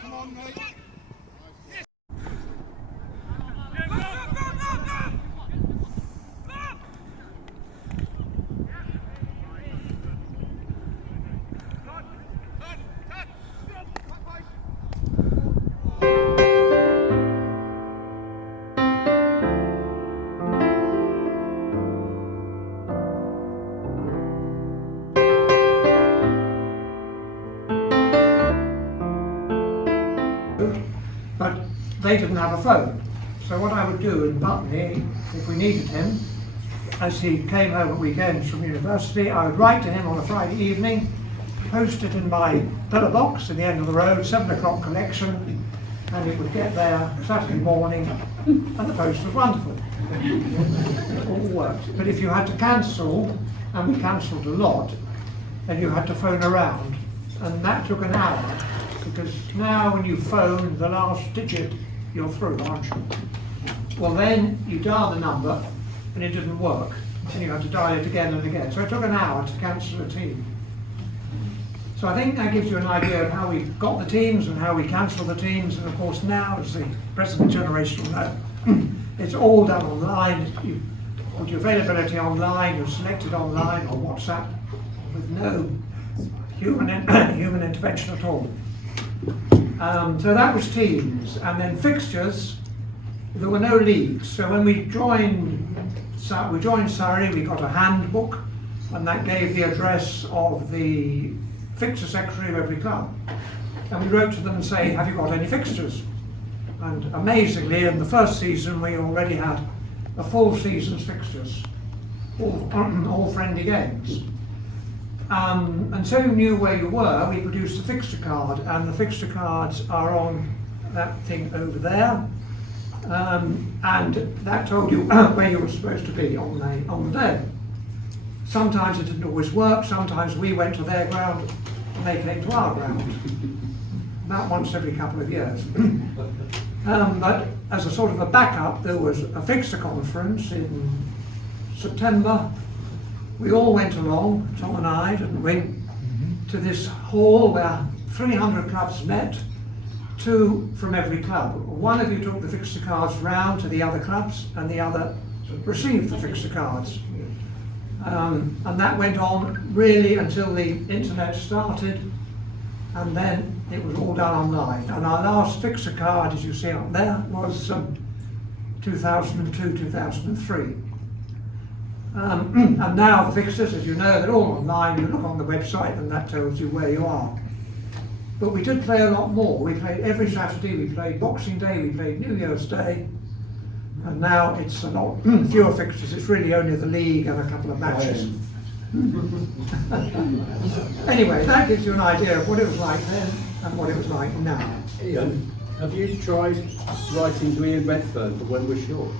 Come on, mate. But they didn't have a phone. So what I would do in Putney, if we needed him, as he came home at weekends from university, I would write to him on a Friday evening, post it in my pillar box at the end of the road, 7 o'clock collection, and it would get there Saturday morning, and the post was wonderful. It all worked. But if you had to cancel, and we cancelled a lot, then you had to phone around, and that took an hour. Because now when you phone the last digit, you're through, aren't you? Well then, you dial the number and it didn't work. And you had to dial it again and again. So it took an hour to cancel a team. So I think that gives you an idea of how we got the teams and how we cancel the teams. And of course now, as the present generation will know, it's all done online. You put your availability online, you're selected online or WhatsApp with no human intervention at all. So that was teams, and then fixtures. There were no leagues, so when we joined Surrey, we got a handbook, and that gave the address of the fixture secretary of every club. And we wrote to them and say, have you got any fixtures? And amazingly, in the first season, we already had a full season's fixtures, all friendly games. And so you knew where you were. We produced a fixture card, and the fixture cards are on that thing over there, and that told you where you were supposed to be on the day. Sometimes it didn't always work. Sometimes we went to their ground and they came to our ground, about once every couple of years. But as a sort of a backup, there was a fixture conference in September. We all went along, Tom and I, didn't we, to this hall where 300 clubs met, 2 from every club. One of you took the fixture cards round to the other clubs, and the other received the fixture cards. And that went on really until the internet started, and then it was all done online. And our last fixture card, as you see up there, was 2002-2003. And now the fixtures, as you know, they're all online. You look on the website and that tells you where you are. But we did play a lot more. We played every Saturday, we played Boxing Day, we played New Year's Day, and now it's a lot fewer fixtures. It's really only the league and a couple of matches. Anyway, that gives you an idea of what it was like then and what it was like now. Ian, have you tried writing to Ian Redfern for when we're short?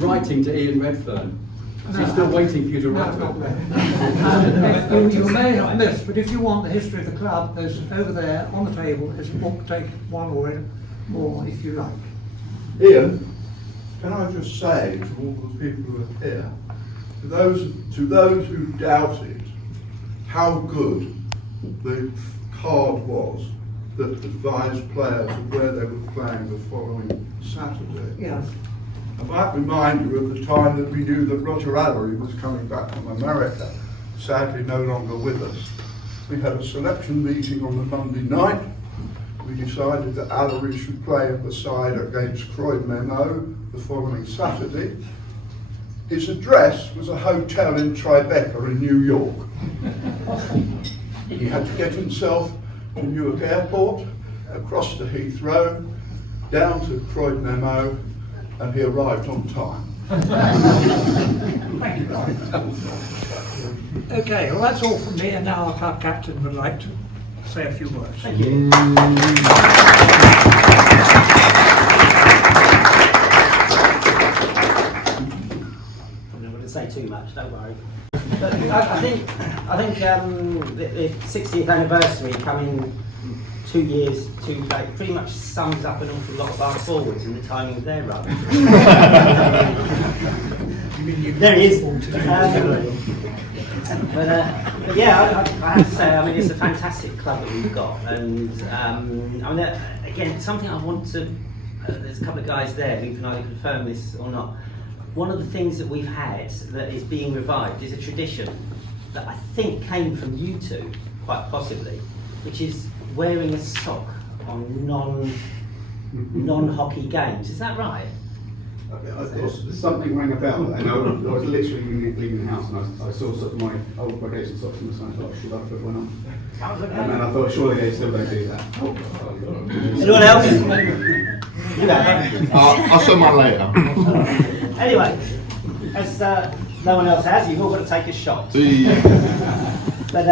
Writing to Ian Redfern? Is he still waiting for you to write? No, you may have missed, but if you want the history of the club, there's over there on the table, there's a book, take one or more if you like. Ian, can I just say to all the people who are here, to those who doubted how good the card was that advised players of where they were playing the following Saturday. Yes. I might remind you of the time that we knew that Roger Allery was coming back from America, sadly no longer with us. We had a selection meeting on the Monday night. We decided that Allery should play in the side against Reigate Manor the following Saturday. His address was a hotel in Tribeca in New York. He had to get himself to Newark Airport, across to Heathrow, down to Reigate Manor, and he arrived on time. Thank you, Laurie. Okay, well that's all from me, and now our club captain would like to say a few words. Thank you. I'm not going to say too much, don't worry. But I think the 60th anniversary coming 2 years too late pretty much sums up an awful lot of our forwards and the timing of their run. There he is. But yeah, I have to say, I mean, it's a fantastic club that we've got, and I mean, again, something I want to. There's a couple of guys there who can either confirm this or not. One of the things that we've had that is being revived is a tradition that I think came from you two, quite possibly, which is wearing a sock on non-hockey games. Is that right? Something rang a bell, and I was literally leaving the house, and I saw sort of my old relegation socks, and I thought, should I put one on? And then I thought, surely they still don't do that. Anyone else? You know. I'll show mine later. Anyway, as no one else has, you've all got to take a shot. But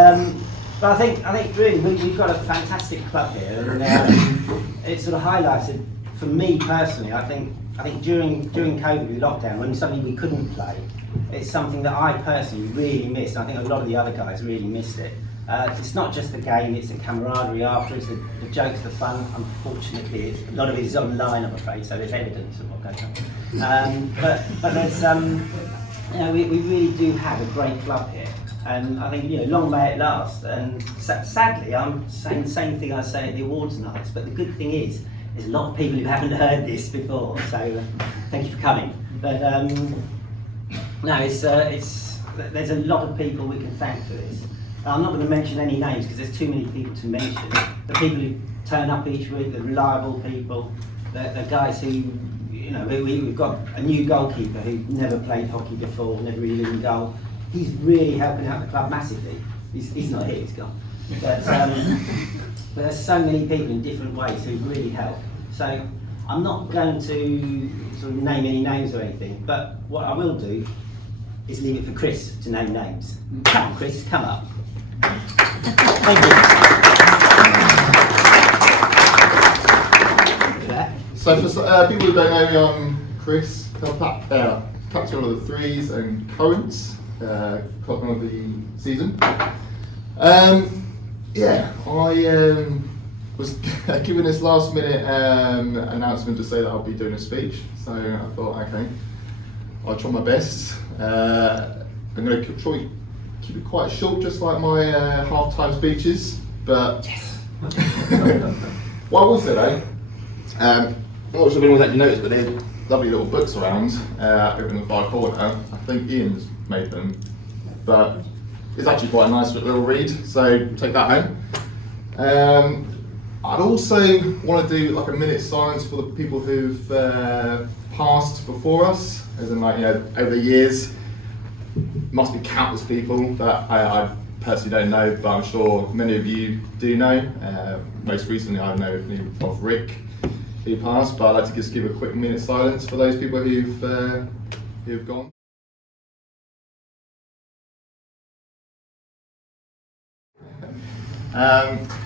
I think really we've got a fantastic club here, and it sort of highlighted for me personally. I think during COVID with lockdown, when suddenly we couldn't play, it's something that I personally really missed. I think a lot of the other guys really missed it. It's not just the game; it's the camaraderie afterwards, the jokes, the fun. Unfortunately, a lot of it is online, I'm afraid, so there's evidence of what goes on. But there's we really do have a great club here. And I think, long may it last. And sadly, I'm saying the same thing I say at the awards nights, but the good thing is, there's a lot of people who haven't heard this before, so thank you for coming. But no, there's a lot of people we can thank for this. I'm not going to mention any names because there's too many people to mention. The people who turn up each week, the reliable people, the guys who, we've got a new goalkeeper who never played hockey before, never really in goal. He's really helping out the club massively. He's not here, he's gone. But there's so many people in different ways who really help. So I'm not going to sort of name any names or anything, but what I will do is leave it for Chris to name names. Come on, Chris, come up. Thank you. So for people who don't know me, I'm Chris, captain of the Threes and Currents, captain of the season. I was given this last minute announcement to say that I'll be doing a speech, so I thought, okay, I'll try my best. I'm going to try keep it quite short, just like my half-time speeches, but what I will say though, I'm not sure if anyone actually noticed, but there's lovely little books around over in the far corner. I think Ian's made them, but it's actually quite a nice little read, so take that home. I'd also want to do like a minute silence for the people who've passed before us, as in over the years. Must be countless people that I personally don't know, but I'm sure many of you do know. Most recently I know of Rick, who passed, but I'd like to just give a quick minute silence for those people who've gone.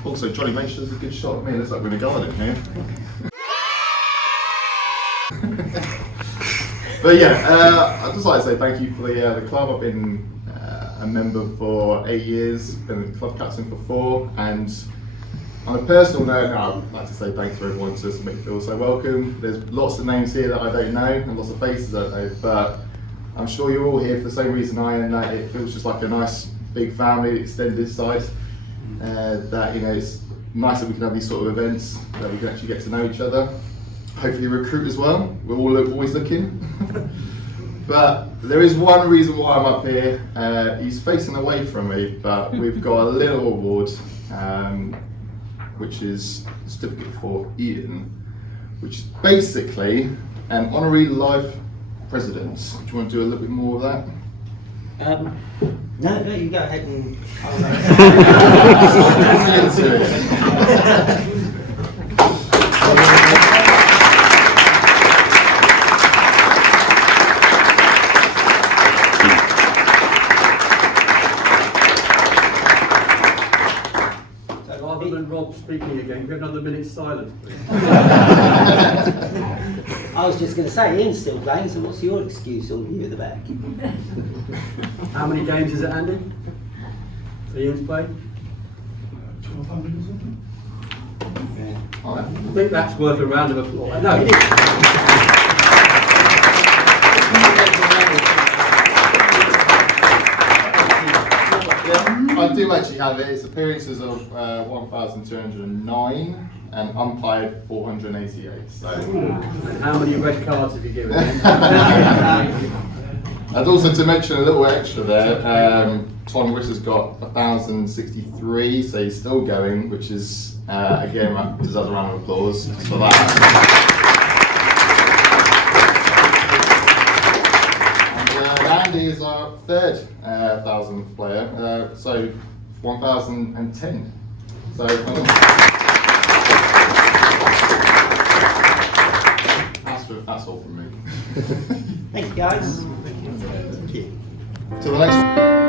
Also, Johnny, make sure there's a good shot of me. It looks like we're in a garden here. But yeah, I'd just like to say thank you for the club. I've been a member for 8 years, been the club captain for 4, and on a personal note, I'd like to say thanks for everyone to make me feel so welcome. There's lots of names here that I don't know, and lots of faces I don't know, but I'm sure you're all here for the same reason I am, that it feels just like a nice big family, extended side. That it's nice that we can have these sort of events, that we can actually get to know each other. Hopefully recruit as well. We're all always looking. But there is one reason why I'm up here. He's facing away from me, but we've got a little award, which is a certificate for Ian, which is basically an honorary life president. Do you want to do a little bit more of that? No, you go ahead and. Rather than Rob speaking again, get another minute's silence, please. I was just going to say, Ian's still playing, so what's your excuse, all of you at the back? How many games is it, Andy? Ian's played? 1200 or something? Yeah. I think that's worth a round of applause. No. I do actually have it. It's appearances of 1,209 and umpired 488. So. And how many red cards have you given? And also to mention a little extra there, Tom Wiss has got 1,063, so he's still going, which is again deserves a round of applause for that. Andy is our third 1,000th player, so 1,010. So that's all from me. Thank you, guys. To the next one.